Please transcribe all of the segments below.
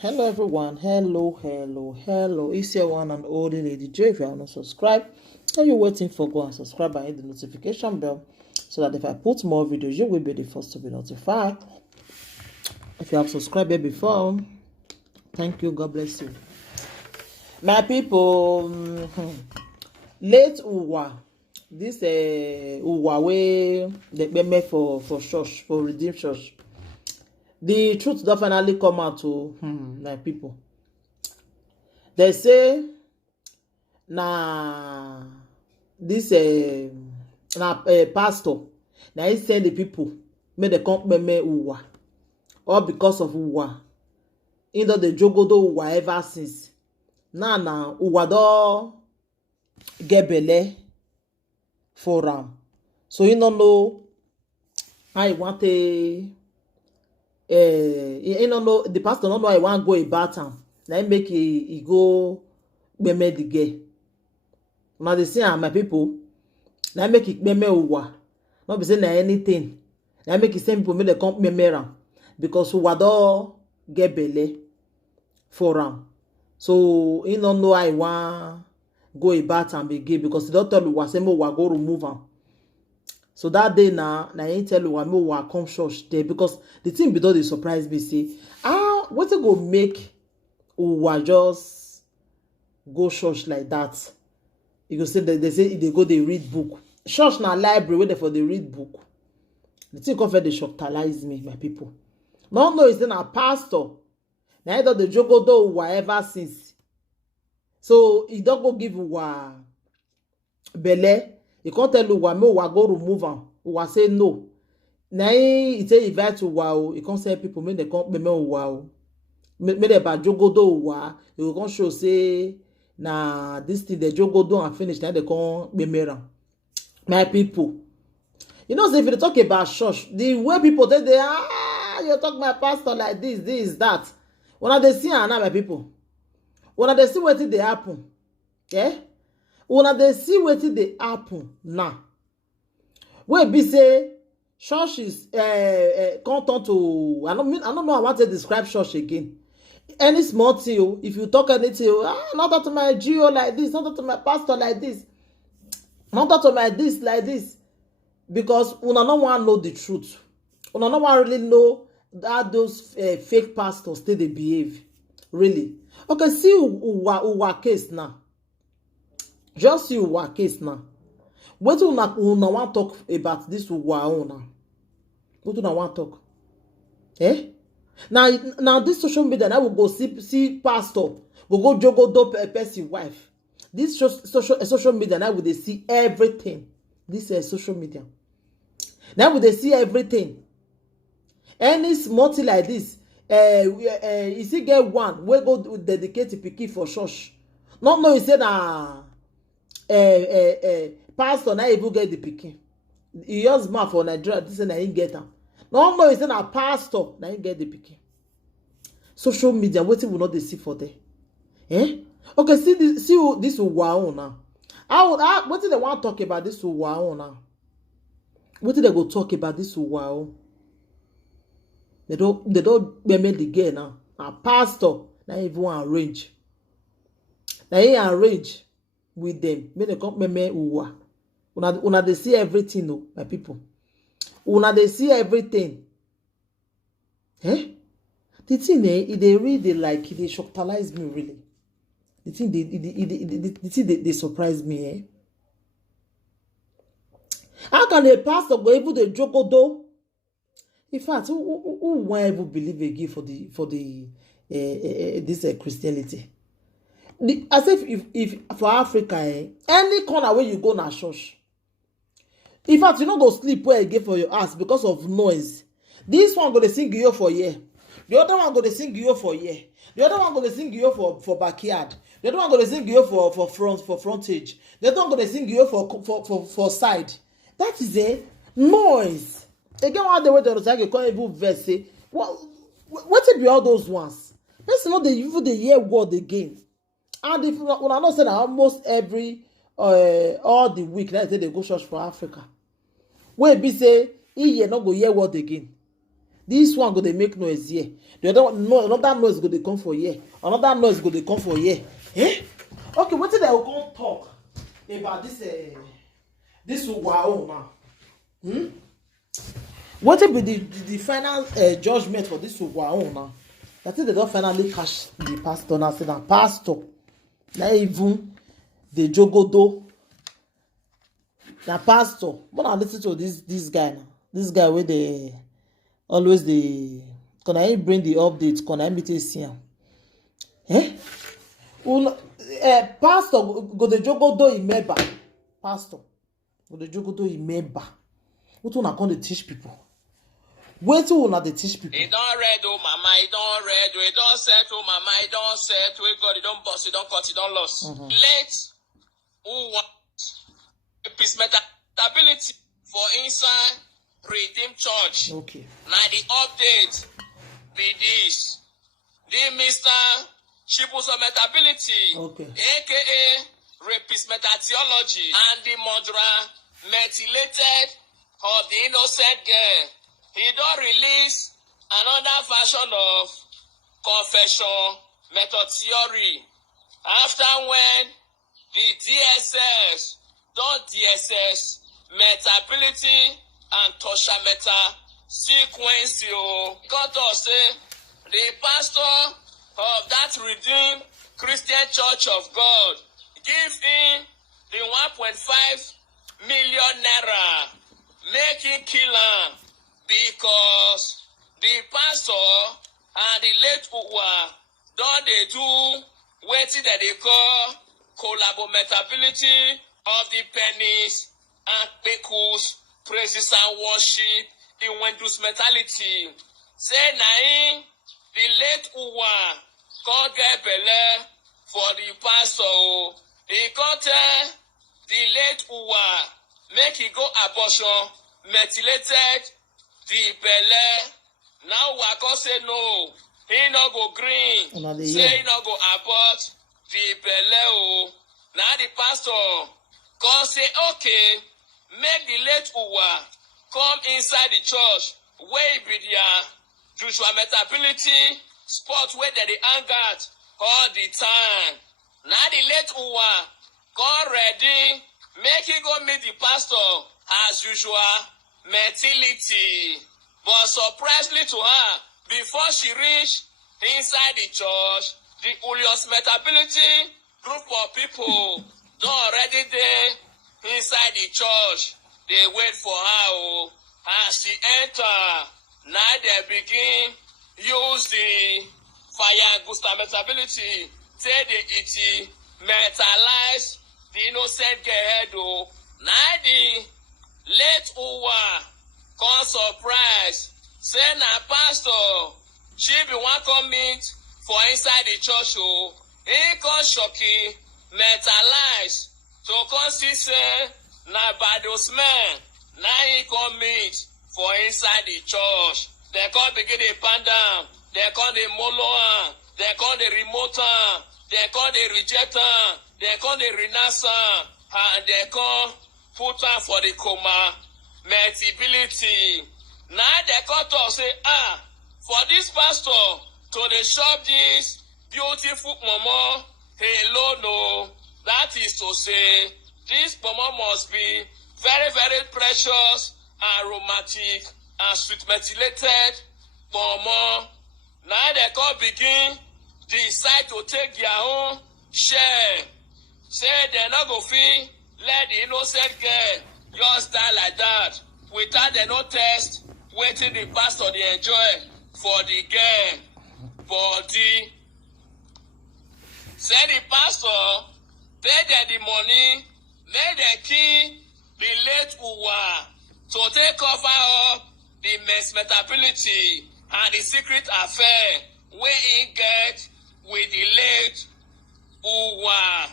Hello everyone, hello. It's your one and only Lady J. If you are not subscribed, and you're waiting for, go and subscribe and hit the notification bell so that if I put more videos, you will be the first to be notified. If you have subscribed here before, thank you, God bless you. My people, late Uwa, this Uwa way they made for church, for Redeemed Church. The truth definitely come out to my people. They say na this pastor na he send the people make they come me Uwa, all because of Uwa. In the jogodo Uwa ever since. Now Uwa don get belle for am, so he don't know how he want to. He don't know, the pastor don't know how he want go about am. Na him make he go gbeme the girl. Now they say my people, na make it gbeme Uwa. Not be say na anything. Na make it same people make they come gbeme am because Uwa don get belle for am. So he don't know how he want go about am again because he don't tell Uwa say Uwa go remove am. So that day now he tell Uwa make Uwa come church there because the thing be don dey surprise me say what go make Uwa just go church like that. You go say they say they go they read book. Church na library where they for they read book. The thing come for dey shocktalize me, my people. No is na pastor. Na he don dey jogodo Uwa ever since. So he don't go give Uwa belle. He can't tell Uwa make Uwa go remove am. Uwa say no. Na he say invite Uwa. He can't say people make they come me Uwa. Make they ba jogodo Uwa. He go come show say na this thing they jogodo and finish. Now they come me am. My people, you know, say if you talk about church, the way people they you talk my pastor like this, that. When they see now, my people, when they see what they happen, yeah. When they see wetin dey happen now, wey be say church is come turn to I don't know I want to describe church again. Any small thing, if you talk anything, not talk to my GO like this, not talk to my pastor like this, not talk to my this like this, because una no wan know the truth. Una no wan really know that those fake pastors still dey behave. Really. Okay, see Uwa case now. Just see Uwa case now. What una want talk about this Uwa own now? What una want talk? Now this social media now will go see pastor, go jogodo person wife. This social media now will they see everything. This social media. Now will they see everything. Any small thing like this, you see get one we go dedicate to pikin for church. Not know you say na pastor na even get the pikin. He just mouth for Nigeria. This na him get am. No know you say na pastor na him get the pikin. Social media wetin we not dey see for there. Okay, see this Uwa own now. Wetin they want talk about this Uwa own now? Wetin they go talk about this Uwa own? They don't gbeme the girl now. Na pastor na even arrange. Na he arrange with them. Make they come gbeme Uwa. Una they see everything, no, my people. Una they see everything. The thing they really like they shocktalize me really. The thing they surprise me. How can a pastor go able to jogodo? In fact, who won't ever believe again for the this Christianity? As if for Africa, any corner where you go na church. In fact, you no go sleep where again for your ass because of noise. This one go to sing you for year. The other one go to sing you for year. The other one go to sing you for backyard. The other one go to sing you for frontage. The other one go to sing you for side. That is a noise. Again, one day when the Rosage come even verse say, what it be all those ones? Let's not even the hear word again. And if when I know say almost every all the week, they go church for Africa. Where be say he not go hear word again. This one go dey make noise here, the other one no, another noise go dey come for here, another noise go dey come for here. Okay, wetin dem go come talk about this wow now? Wetin be the final judgment for this wow now? I think they don finally catch the pastor now, say na pastor na even the jogodo na pastor. When I listen to this guy now, this guy wey dey always dey gonna him bring the updates, gonna him take see am. Pastor go dey jogodo him member, pastor go dey jogodo him member. Wetin una come dey teach people? Wetin una dey teach people? E don red o mama, e don red o, e don set o mama, e don set o, God, e don burst, e don cut, e don lost. Let who want peace stability for inside Redeem Church. Okay. Now the update be this. The Mr. Chibuzo Metability, Okay. aka Rapist Meta Theology, and the murderer methylated of the innocent girl. He don't release another version of confession method theory. After when the DSS don't DSS metability and Tosha meta sequence got us say the pastor of that Redeemed Christian Church of God give him the 1.5 million naira, make him kill him because the pastor and the late Uwa don dey do wetin that they call collaboratability of the pennies and pecus, praises and worship in Wendus mentality. Say na him the late Uwa come get belle for the pastor. He come tell the late Uwa make he go abortion, methylated the belle. Now Uwa come say no, he no go green. Say he no go abort the belle. Now the pastor come say okay, make the late Uwa come inside the church where be their usual metability spot where they hang out all the time. Now the late Uwa come ready, make him go meet the pastor as usual methylated. But surprisingly to her, before she reach inside the church, the Ulios metability group of people don't already there inside the church. They wait for her. As she enter, now they begin use the fire and gusta metability. Say the it metalize the innocent girl. Now the late Uwa come surprise. Say na pastor, she be one come meet for inside the church. He come shocky metalize. So come see say na by those men. Now he come meet for inside the church. They come begin the pan down. They come the molo. They come the remote. They come the reject. They come the renounce. And they come put on for the coma metability. Now they come to say, for this pastor to the shop this beautiful mama alone. No, that is to say, this mama must be very, very precious, aromatic, and sweet methylated mama. Now they can begin decide to take their own share. Say they're not going to let the innocent girl just die like that without they no test waiting the pastor they enjoy for the girl body. Say the pastor pay them the money, make them kill the late Uwa to take cover up the metability and the secret affair where he get with the late Uwa.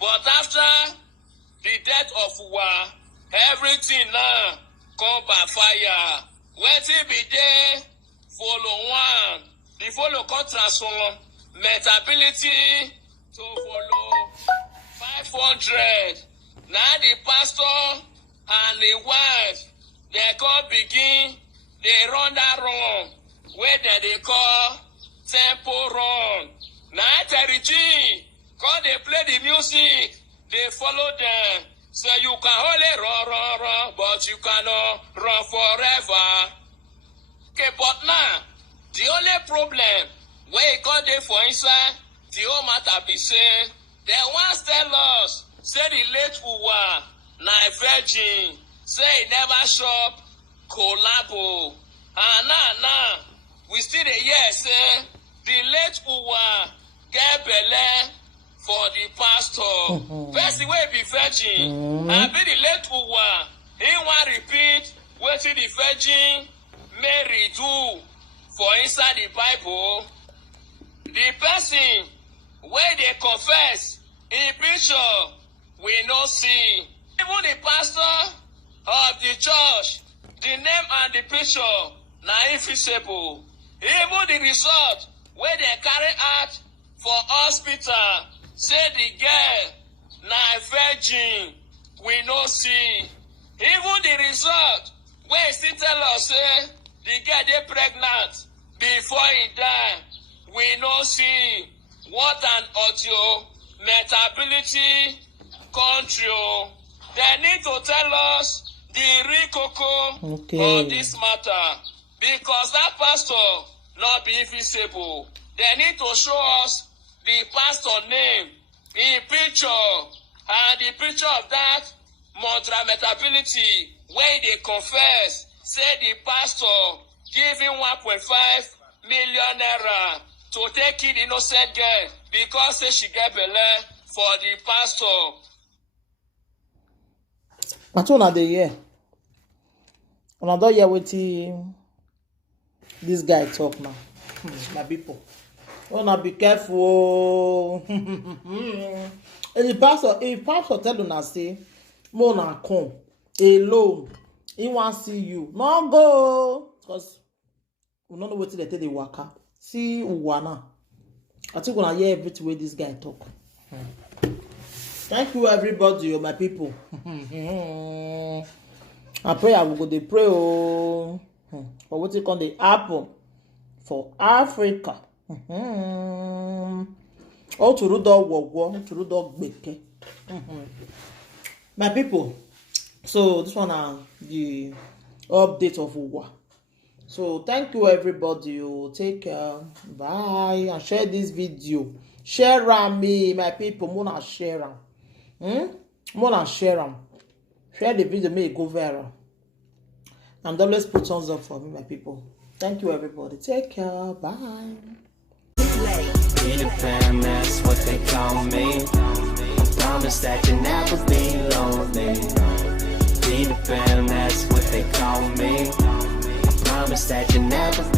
But after the death of Uwa, everything now come by fire. When he be there, follow one. The follow come transform metability to follow 500. Now the pastor and the wife, they come begin they run that run where they call tempo run. Now Terry G, cause they play the music, they follow them. So you can only run, but you cannot run forever. Okay, but now, the only problem where it got there for inside, the whole matter be saying, they once tell us, say the late Uwa, na virgin, say he never shop, collabo. And now, we still the hear say, the late Uwa get belle for the pastor. First the way be virgin, and be the late Uwa, he want repeat wetin the virgin Mary do for inside the Bible. The person where they confess in picture we no see. Even the pastor of the church, the name and the picture na invisible. Even the result where they carry out for hospital, say the girl na virgin, we no see. Even the result where still tell us say the girl dey pregnant before he die, we no see. What an audio metability country. They need to tell us the real cocoa of this matter, because that pastor not be invisible. They need to show us the pastor name in picture and the picture of that metability where they confess, say the pastor giving 1.5 million naira to take in innocent girl because say she get belle for the pastor. But una dey hear. Una don hear wetin this guy talk now. My people. Una be careful. If pastor tell una say, "Mona come alone, he wan see you." No go, because we don't know wetin they tell the waka. See Uwana. I think una hear everything wey this guy talk. Thank you everybody, my people. I pray I will go dey pray for wetin come dey happen for Africa. Oh, to rudo wowo, to rudo gbeke. My people, so this one are the update of Uwa. So thank you everybody. Take care. Bye. And share this video. Share am me, my people. Mona share am. Mona share am. Share the video, make it go viral. And always put thumbs up for me, my people. Thank you everybody. Take care. Bye. Be the fam, that's what they call me. I promise that you'll never be lonely. Be the fam, that's what they call me. I promise that you'll never be